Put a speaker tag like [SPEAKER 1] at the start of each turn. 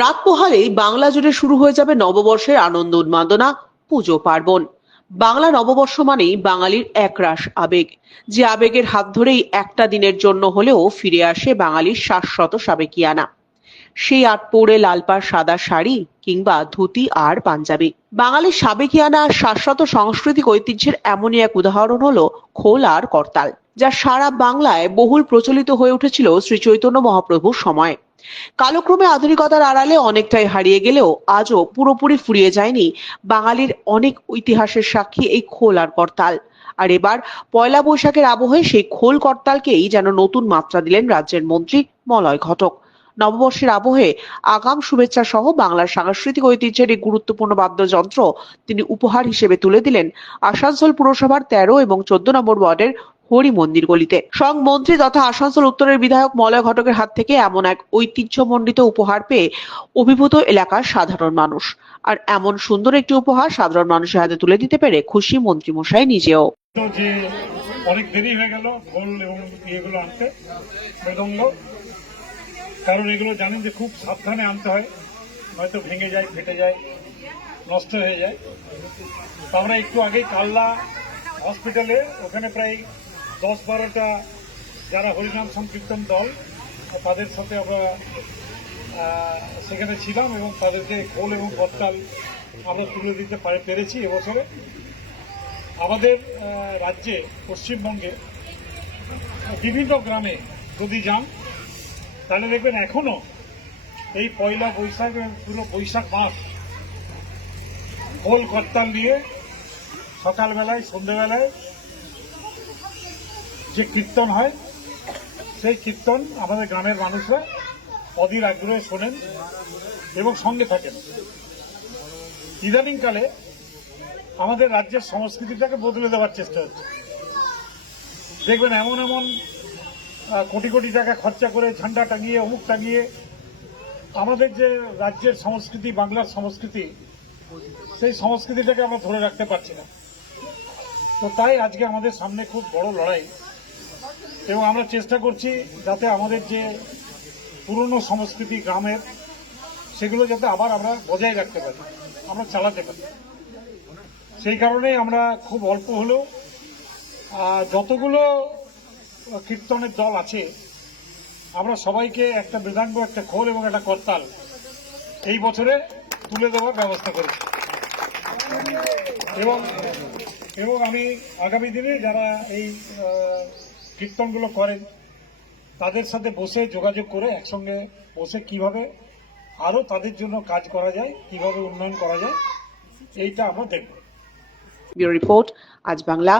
[SPEAKER 1] রাত পোহালেই বাংলা জুড়ে শুরু হয়ে যাবে নববর্ষের আনন্দ উন্মাদনা, পুজো, পার্বণ। বাংলা নববর্ষ মানেই বাঙালির একরাশ আবেগ। যে আবেগের হাত ধরেই একটা দিনের জন্য হলেও ফিরে আসে বাঙালির শাশ্বত সাবেকিয়ানা। সেই আট পৌড়ে লাল পাড় সাদা শাড়ি কিংবা ধুতি আর পাঞ্জাবি। বাঙালির সাবেকিয়ানা শাশ্বত সাংস্কৃতিক ঐতিহ্যের এমনই এক উদাহরণ হলো খোল আর করতাল। যা সারা বাংলায় বহুল প্রচলিত হয়ে উঠেছিল শ্রী চৈতন্য মহাপ্রভুর সময়। কালক্রমে আধুনিকতার আড়ালে অনেকটাই হারিয়ে গেলেও আজও পুরোপুরি ফুরিয়ে যায়নি বাঙালির অনেক ইতিহাসের সাক্ষী এই খোল আর করতাল। আর এবার পয়লা বৈশাখের আবহে সেই খোল করতালকেই যেন নতুন মাত্রা দিলেন রাজ্যের মন্ত্রী, মলয় ঘটক। নববর্ষের আবহে আগাম শুভেচ্ছা সহ বাংলার সাংস্কৃতিক ঐতিহ্যের এই গুরুত্বপূর্ণ বাদ্যযন্ত্র তিনি উপহার হিসেবে তুলে দিলেন আসানসোল পুরসভার তেরো এবং চোদ্দ নম্বর ওয়ার্ডের হরি মন্দির গলিতে সং মন্ত্রী তথা আসানসোল উত্তরের বিধায়ক মলয় ঘটকের হাত থেকে এমন এক ঐতিহ্যমণ্ডিত উপহার পেয়ে অভিভূত এলাকার সাধারণ মানুষ। আর এমন সুন্দর একটি উপহার সাধারণ মানুষের হাতে তুলে দিতে পেরে খুশি মন্ত্রী মশাই নিজেও
[SPEAKER 2] অনেক দেরি হয়ে গেল খোল এবং ইয়েগুলো আনতে মৃদঙ্গ কারণ এগুলো জানেন যে খুব সাবধানে আনতে হয়। হয়তো ভেঙে যায়, ফেটে যায়, নষ্ট হয়ে যায়। আমরা একটু আগেই কাল্লা হসপিটালে, ওখানে প্রায় দশ বারোটা যারা হরিনাম সংকীর্তন দল, তাদের সাথে আমরা সেখানে ছিলাম এবং তাদেরকে খোল এবং বত্তাল আমরা তুলে দিতে পারে- পেরেছি এবছরে। আমাদের রাজ্যে, পশ্চিমবঙ্গে বিভিন্ন গ্রামে যদি যান, তাহলে দেখবেন এখনও এই পয়লা বৈশাখ এবং পুরো বৈশাখ মাস খোল করতাল নিয়ে সকালবেলায়, সন্ধ্যেবেলায় যে কীর্তন হয়, সেই কীর্তন আমাদের গ্রামের মানুষরা অধীর আগ্রহে শোনেন এবং সঙ্গে থাকেন। ইদানিংকালে আমাদের রাজ্যের সংস্কৃতিটাকে বদলে দেওয়ার চেষ্টা হচ্ছে। দেখবেন এমন এমন কোটি কোটি টাকা খরচা করে ঝান্ডা টাঙিয়ে, অমুক টাঙিয়ে আমাদের যে রাজ্যের সংস্কৃতি, বাংলার সংস্কৃতি, সেই সংস্কৃতিটাকে আমরা ধরে রাখতে পারছি না। তো তাই আজকে আমাদের সামনে খুব বড় লড়াই। এবং আমরা চেষ্টা করছি যাতে আমাদের যে পুরনো সংস্কৃতি গ্রামের, সেগুলো যাতে আবার আমরা বজায় রাখতে পারি, আমরা চালাতে পারি। সেই কারণেই আমরা খুব অল্প হলেও যতগুলো কীর্তনের দল আছে, আমরা সবাইকে একটা মৃদাঙ্গ, একটা খোল এবং একটা করতাল এই বছরে তুলে দেওয়ার ব্যবস্থা করেছি। এবং এবং আমি আগামী দিনে যারা এই কীর্তনগুলো করেন, তাদের সাথে বসে যোগাযোগ করে একসঙ্গে বসে কীভাবে আরও তাদের জন্য কাজ করা যায়, কীভাবে উন্নয়ন করা যায়, এইটা আমরা দেখব।
[SPEAKER 1] রিপোর্ট আজ বাংলা।